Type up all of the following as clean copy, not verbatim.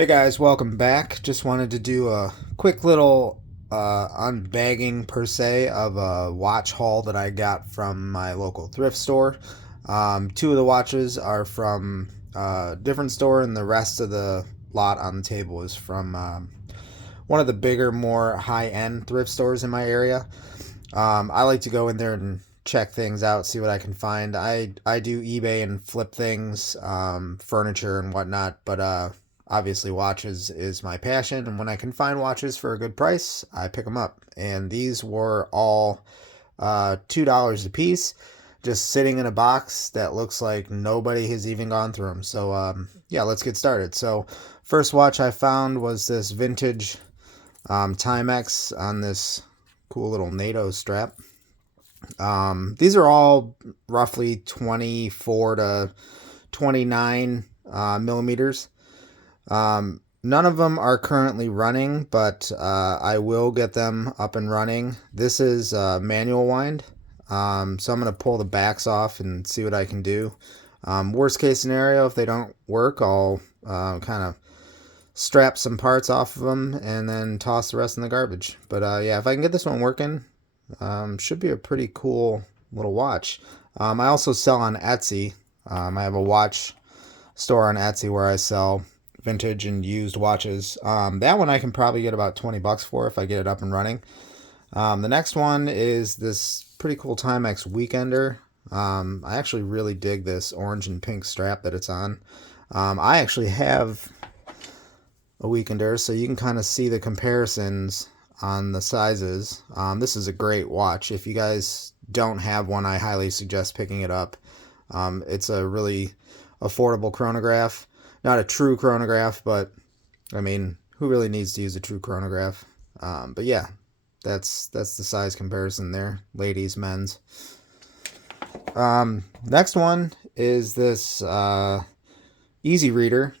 Hey guys, welcome back. Just wanted to do a quick little unbagging per se of a watch haul that I got from my local thrift store. Two of the watches are from a different store, and the rest of the lot on the table is from one of the bigger, more high-end thrift stores in my area. I like to go in there and check things out, see what I can find. I do eBay and flip things, furniture and whatnot, but obviously watches is my passion, and when I can find watches for a good price, I pick them up. And these were all $2 a piece, just sitting in a box that looks like nobody has even gone through them. So yeah, let's get started. So first watch I found was this vintage Timex on this cool little NATO strap. These are all roughly 24 to 29 millimeters. None of them are currently running, but I will get them up and running. This is manual wind, so I'm going to pull the backs off and see what I can do. Worst case scenario, if they don't work, I'll kind of strap some parts off of them and then toss the rest in the garbage. But yeah, if I can get this one working, should be a pretty cool little watch. I also sell on Etsy. I have a watch store on Etsy where I sell vintage and used watches. That one I can probably get about 20 bucks for if I get it up and running. The next one is this pretty cool Timex Weekender. I actually really dig this orange and pink strap that it's on. I actually have a Weekender, so you can kind of see the comparisons on the sizes. This is a great watch. If you guys don't have one, I highly suggest picking it up. It's a really affordable chronograph. Not a true chronograph, but I mean, who really needs to use a true chronograph? But yeah, that's the size comparison there, ladies, men's. Next one is this Easy Reader.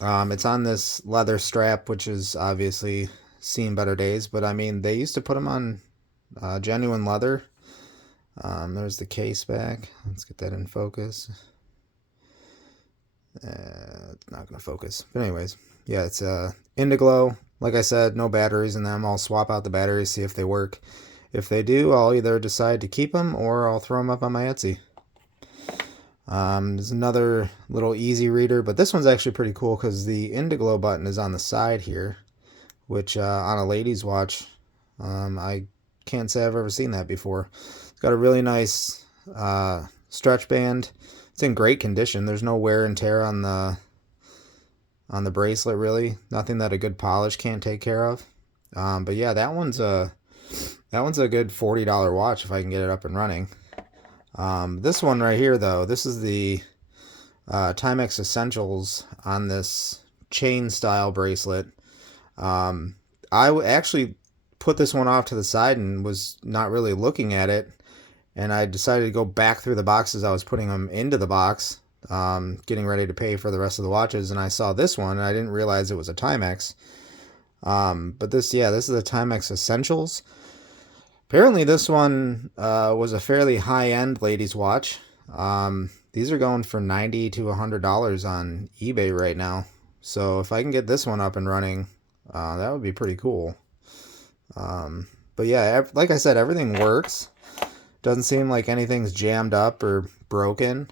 It's on this leather strap, which is obviously seen better days, but I mean, they used to put them on genuine leather. There's the case back. Let's get that in focus. It's not going to focus. But anyways, yeah, it's Indiglo. Like I said, no batteries in them. I'll swap out the batteries, see if they work. If they do, I'll either decide to keep them or I'll throw them up on my Etsy. There's another little Easy Reader, but this one's actually pretty cool because the Indiglo button is on the side here, which on a lady's watch, I can't say I've ever seen that before. It's got a really nice stretch band. It's in great condition. There's no wear and tear on the bracelet, really. Nothing that a good polish can't take care of. But yeah, that one's a good $40 watch if I can get it up and running. This one right here, though, this is the Timex Essentials on this chain style bracelet. I actually put this one off to the side and was not really looking at it. And I decided to go back through the boxes. I was putting them into the box, getting ready to pay for the rest of the watches. And I saw this one, and I didn't realize it was a Timex. But this is a Timex Essentials. Apparently, this one was a fairly high-end ladies' watch. These are going for $90 to $100 on eBay right now. So if I can get this one up and running, that would be pretty cool. But yeah, like I said, everything works. Doesn't seem like anything's jammed up or broken.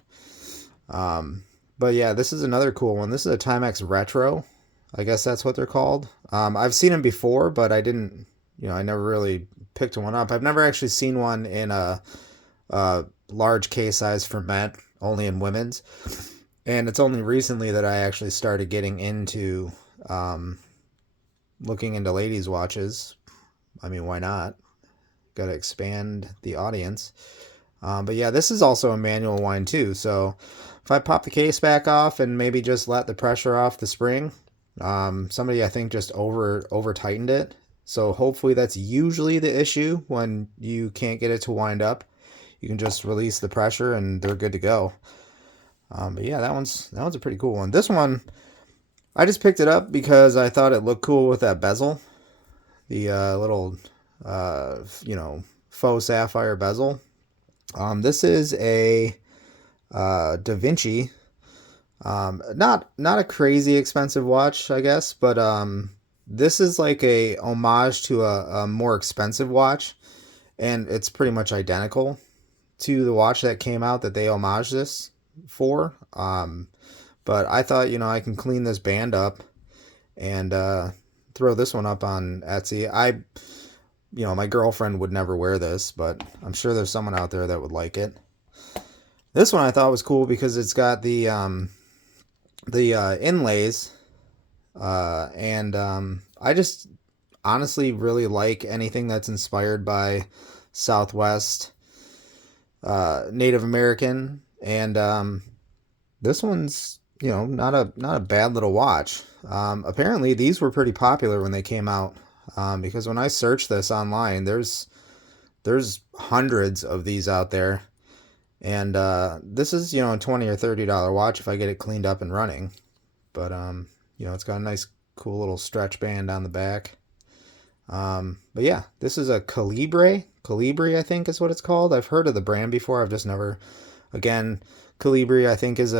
But yeah, this is another cool one. This is a Timex Retro. I guess that's what they're called. I've seen them before, but I didn't, I never really picked one up. I've never actually seen one in a large case size for men, only in women's. And it's only recently that I actually started getting into looking into ladies' watches. I mean, why not? Got to expand the audience. But yeah, this is also a manual wind too. So if I pop the case back off and maybe just let the pressure off the spring, somebody I think just over tightened it. So hopefully that's usually the issue when you can't get it to wind up. You can just release the pressure and they're good to go. But yeah, that one's a pretty cool one. This one, I just picked it up because I thought it looked cool with that bezel, the little faux sapphire bezel. This is a Da Vinci Not a crazy expensive watch, I guess, but this is like a homage to a more expensive watch, and it's pretty much identical to the watch that came out that they homage this for. But I thought, I can clean this band up and throw this one up on Etsy. My girlfriend would never wear this, but I'm sure there's someone out there that would like it. This one I thought was cool because it's got the inlays, and I just honestly really like anything that's inspired by Southwest, Native American, and this one's not a bad little watch. Apparently these were pretty popular when they came out, because when I searched this online, there's hundreds of these out there. And this is, a $20 or $30 watch if I get it cleaned up and running. But it's got a nice cool little stretch band on the back. But yeah, this is a Colibri, I think is what it's called. I've heard of the brand before. I've just never, again, Colibri I think is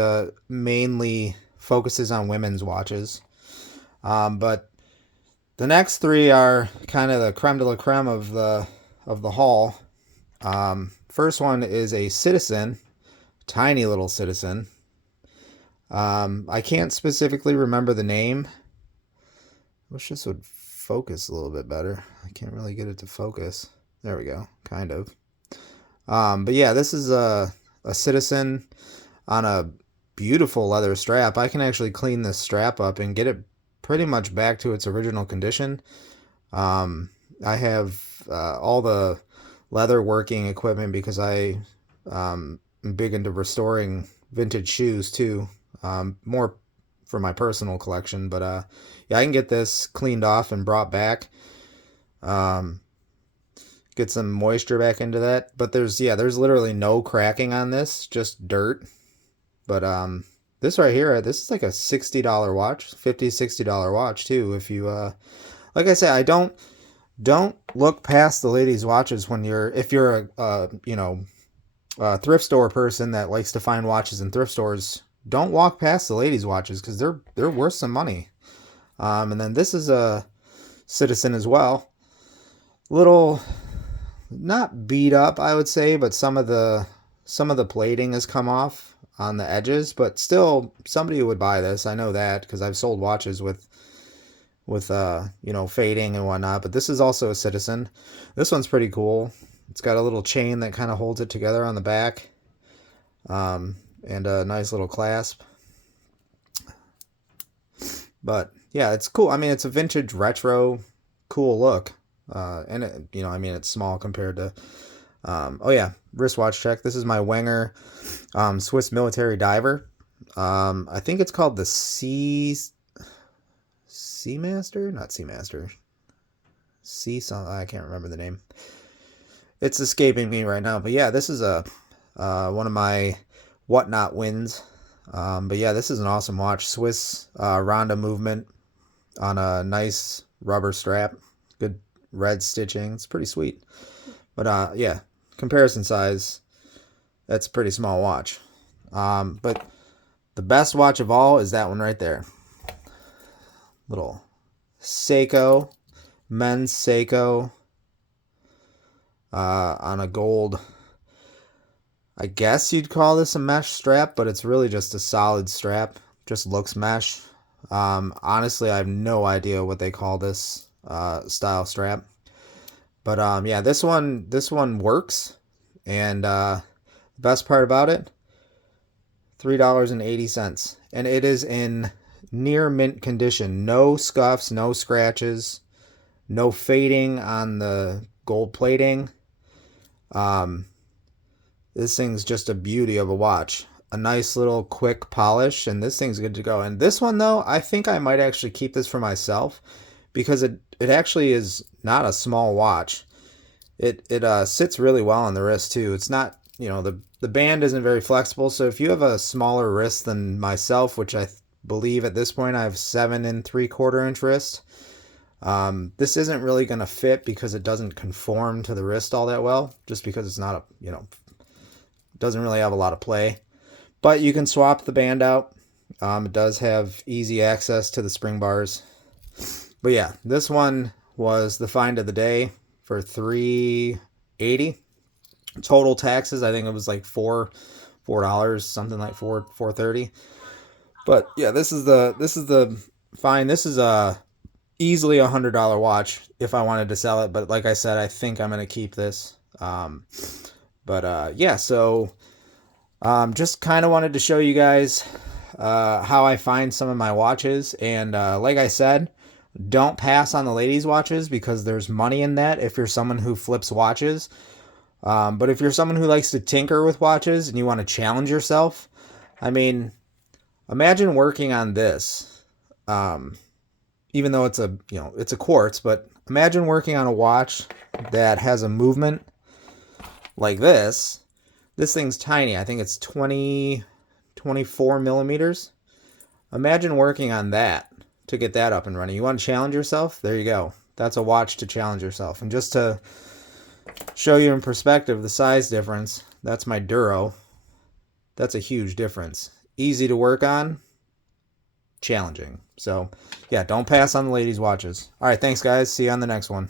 mainly focuses on women's watches. But the next three are kind of the creme de la creme of the haul. First one is a Citizen, tiny little Citizen. I can't specifically remember the name. I wish this would focus a little bit better. I can't really get it to focus. There we go, kind of. But yeah, this is a Citizen on a beautiful leather strap. I can actually clean this strap up and get it pretty much back to its original condition. I have all the leather working equipment because I am big into restoring vintage shoes too, more for my personal collection. But yeah, I can get this cleaned off and brought back, get some moisture back into that. But there's literally no cracking on this, just dirt. But this right here, this is like a $60 watch, $50-$60 watch too. If you like I say, I don't look past the ladies' watches if you're a thrift store person that likes to find watches in thrift stores. Don't walk past the ladies' watches because they're worth some money. And then this is a Citizen as well. Little, not beat up, I would say, but some of the plating has come off on the edges, but still somebody would buy this. I know that because I've sold watches with fading and whatnot. But this is also a Citizen. This one's pretty cool. It's got a little chain that kind of holds it together on the back, and a nice little clasp. But yeah, it's cool. I mean, it's a vintage retro cool look, and it's small compared to oh yeah, wristwatch check. This is my Wenger Swiss military diver. I think it's called the Seamaster? Not Seamaster. I can't remember the name. It's escaping me right now. But yeah, this is one of my whatnot wins. But yeah, this is an awesome watch. Swiss Ronda movement on a nice rubber strap. Good red stitching. It's pretty sweet. But yeah, comparison size, that's a pretty small watch. But the best watch of all is that one right there. Little Seiko, men's Seiko, on a gold, I guess you'd call this a mesh strap, but it's really just a solid strap. Just looks mesh. Honestly, I have no idea what they call this style strap. But yeah, this one works, and the best part about it, $3.80, and it is in near mint condition. No scuffs, no scratches, no fading on the gold plating. This thing's just a beauty of a watch. A nice little quick polish, and this thing's good to go. And this one though, I think I might actually keep this for myself because it actually is not a small watch. It sits really well on the wrist too. It's not, the band isn't very flexible. So if you have a smaller wrist than myself, which I believe at this point I have 7 3/4 inch wrist, this isn't really going to fit because it doesn't conform to the wrist all that well, just because it's not doesn't really have a lot of play. But you can swap the band out It does have easy access to the spring bars. But yeah, this one was the find of the day for $380. Total taxes, I think it was like $4, something like $4.30. But yeah, this is the find. This is easily $100 watch if I wanted to sell it. But like I said, I think I'm gonna keep this. Yeah, so just kind of wanted to show you guys how I find some of my watches. And like I said, don't pass on the ladies' watches because there's money in that if you're someone who flips watches. But if you're someone who likes to tinker with watches and you want to challenge yourself, I mean, imagine working on this. Even though it's a quartz, but imagine working on a watch that has a movement like this. This thing's tiny. I think it's 24 millimeters. Imagine working on that to get that up and running. You want to challenge yourself? There you go. That's a watch to challenge yourself. And just to show you in perspective the size difference, that's my Duro. That's a huge difference. Easy to work on, challenging. So, yeah, don't pass on the ladies' watches. All right, thanks, guys. See you on the next one.